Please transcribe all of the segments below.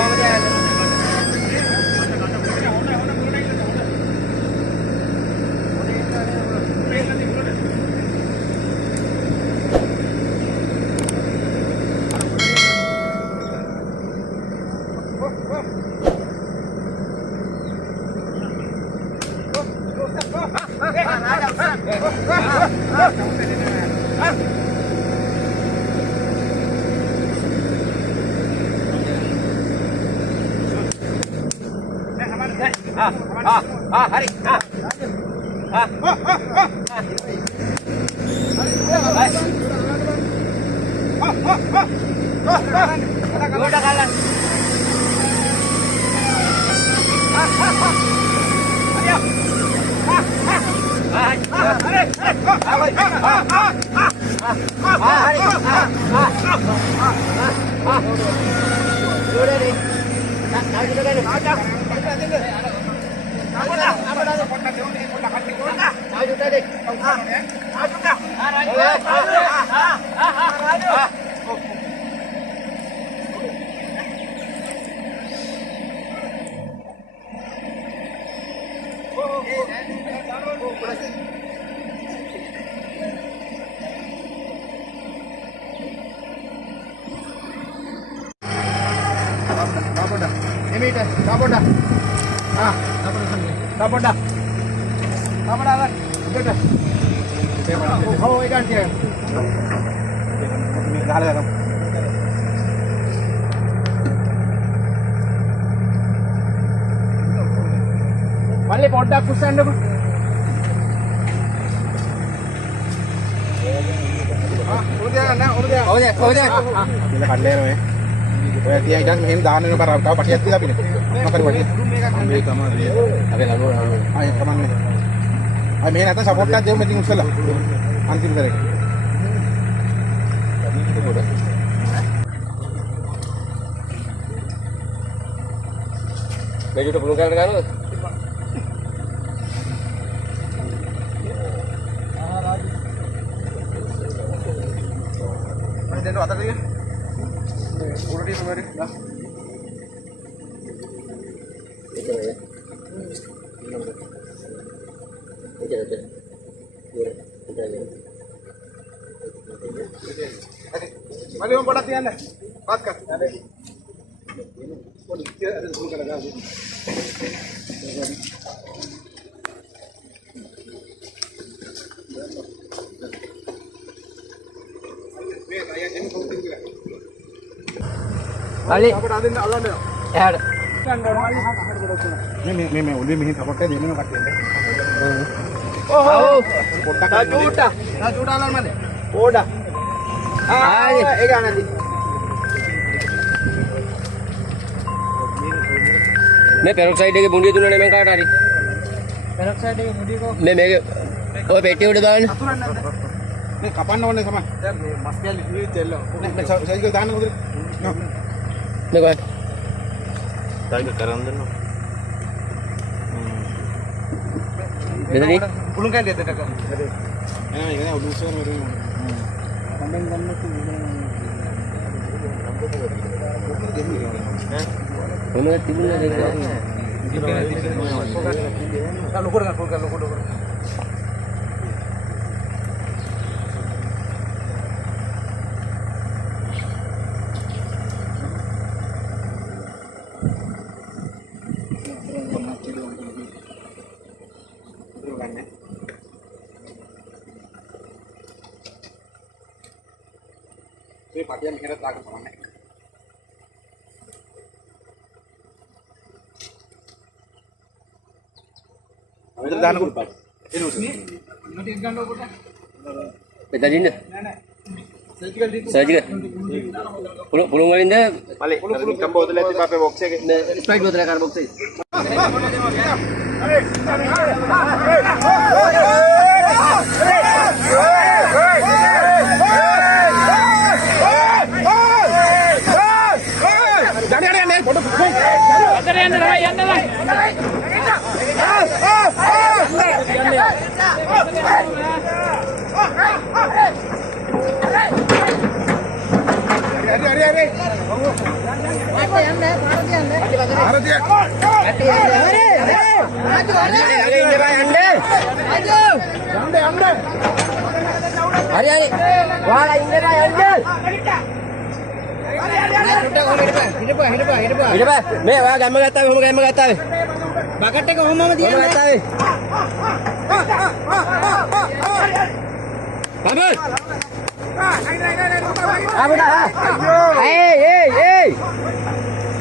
Ada. hari. Udah kalah. Mali poddak kusannako. Udah. Bila kandero ඔය තියා ඉතින් මෙහෙම දාන්න වෙන බර තව පටියක් තියලා අපිනේ. මොකද වගේ. මේ තමයි. අර ලලුව. ආයෙ කමන්නේ. ආයෙ මෙහෙ නැත්නම් සපෝට් එකක් දෙමු ඉතින් ඉස්සලා. අන්තිම කරේ. මේකට පුළුවන් කරන්න ගන්නවද? මම දෙන්න අතට ගියා. Udah kemarin dah. Mari om pada tian deh. Baat kar. Balik. Ya ada. Ini udah mihin supportnya dia mana pakai ini. Oh. Juta lah mana? Udah. Ega nanti. मैं पेरोक्साइड के बूंदी तूने में काट आ रही पेरोक्साइड के बूंदी को मैं ओ पेटी उड़ दान नहीं कपान होने sama मस्तिया लिखी चलो नहीं सही को दान उधर नहीं कोई ताई के करन देना बेदनी पुलुं kan देते टका ini udah usah meru comment करने की Uno timbul na rin yan. Lukur ka. Ini bagian heret lagu sama nek. दान को पास नोटिस गंडो कोटा पिताजी ने surgical पुलुं वालिंदा mali kang botol ati pape box ke sprite botol kar box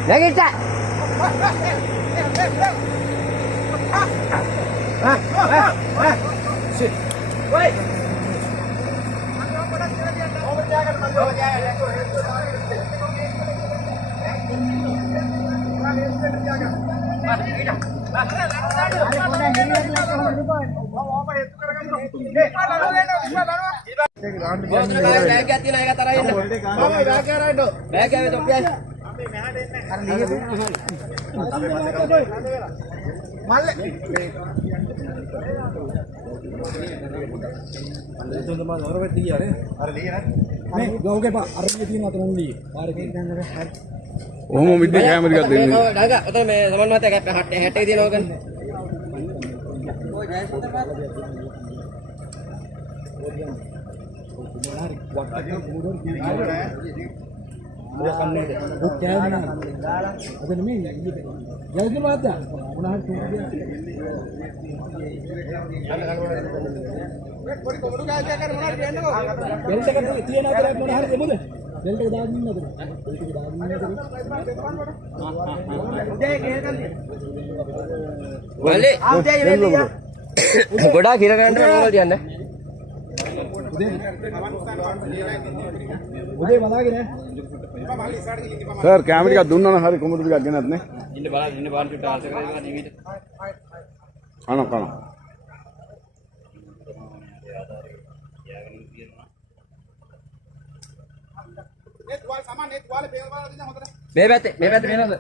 Lagi tak? ඔහොම විදිහේ කැමරි එකක් දෙන්නේ. ඩාගා ඔතන මේ සමන් මහත්තයා 60 තියෙනවා ගන්න. ගොඩාක් හිර ගන්න ඕනවල තියන්න. සර් කැමරි එකක් දුන්නා නම් හරි කොමුදු ටිකක් ගෙනත් නේ. ඉන්න බලන්න චුට්ට ආස කරගෙන ටීවීට. කන. මේ පැත්තේ පේනවද?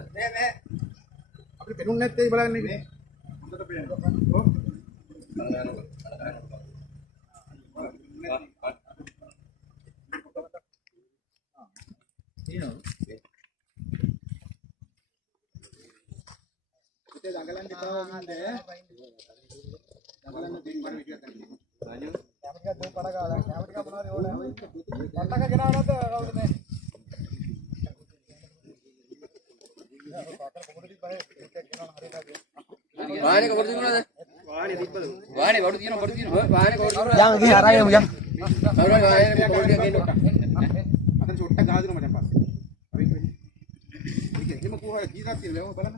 අපිට පෙනුන්නේ නැත්තේ බලන්නේ මේ. හොඳට පේනවා. වාහනේ කවුරු තියනවද? වාහනේ වඩු තියෙනවා. වාහනේ කවුරු තියනවද? යන් ඉතින් හරහා යමු යන්. කවුරු වාහනේ කවුරු ටිකක් ගේනවා. අතන චොට්ටක් ගහලා දෙනවා මචං පස්සේ. හරි වෙන්නේ. ඒක එහෙම කොහොමද කීයක් තියෙනවද බලන්න.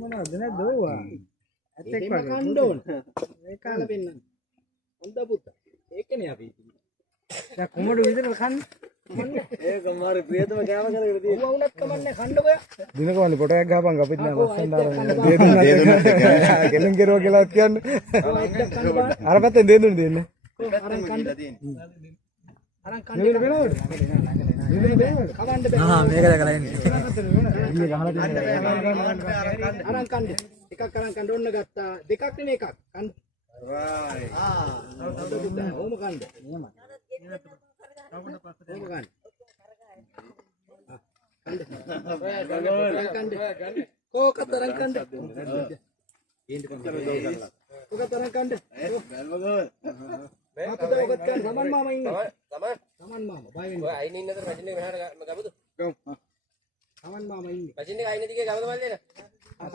මොනවද නැද්ද ඔවා? ඇත්තෙක් වගේ කන්න ඕන. මේ කාලා පෙන්නන්න. හොඳ පුතා. ඒකනේ අපි ඉතින්. දැන් කොමඩු විදිහට කන්න. ඒක මාරු ප්‍රියතම කෑම කරගෙන තියෙනවා. ඔව් වුණත් කමන්නේ කන්නකොය. දිනකවලි ෆොටෝ එකක් ගහපන් අපිට නෑ ලස්සන දාලා. දෙදුන්නත් ගෙලින් කෙරුවා කියලා කියන්නේ. අර පැත්තෙන් දෙදුන්න දෙන්නේ. අරන් කන්න තියෙන්නේ. අරන් කන්න වෙනවද? කවන්න බෑ. ආ මේක දැකලා ඉන්නේ. ඉන්නේ ගහලා තියෙනවා. අරන් කන්න. එකක් අරන් කන්න ඕන්න ගත්තා. දෙකක් නෙමෙයි එකක්. කන්න. රයිට්. ඕම කන්න. එහෙමයි. ඕම කන්න. කෝකතරන් කන්න. කෝකතරන් කන්න. අපිට ඔකත් ගන්න සමන් මාමා ඉන්නේ. සමන් මාමා බය වෙන්න. ඔය අයිනේ ඉන්නද රජින් එක මෙහාට ගමුද? ගමු. සමන් මාමා ඉන්නේ. රජින් එක අයිනේ දිගේ ගමද බලන්න.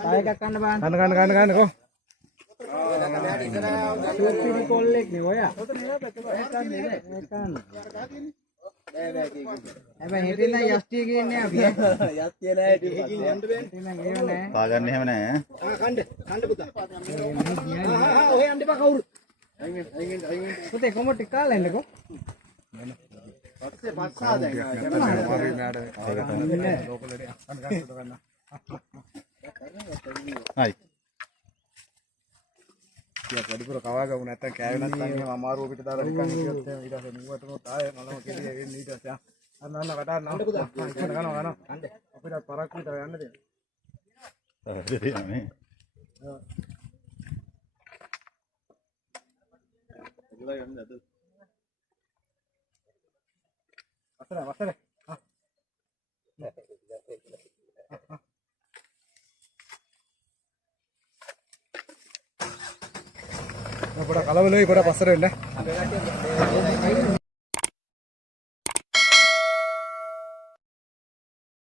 සාය එකක් කන්න බෑ. කන්න කො. සුපිරි කොල්ලෙක් නේ ඔයා. හැබැයි හෙටින් නම් යස්ටිය ගේන්නේ අපි. යස්ටිය නෑ හෙටින් යන්න බෑනේ. පාගන්න එහෙම නෑ. කන්න පුතා. ඔය යන්න බා කවුරු. පුතේ කොමොට් එක කාලා එන්නකෝ. පස්සේ පස්සා දැන්. හයි. ටිකක් වැඩිපුර කවා ගමු නැත්තම් කෑවේ නැත්නම් එහෙම අමාරුව පිට දාලා නිකන් හිටියොත් එහෙම ඊට පස්සේ නුවටනොත් ආයේ මලම කෙලිය එන්නේ ඊට පස්සේ අන්න කටහඬ කනවා අපිට පරක් විතර යන්න දෙන්න. හරිනේ. ඉල්ලා යන්න අද. වසර. පොඩ කලබලයි පොඩ පස්සට වෙන්න.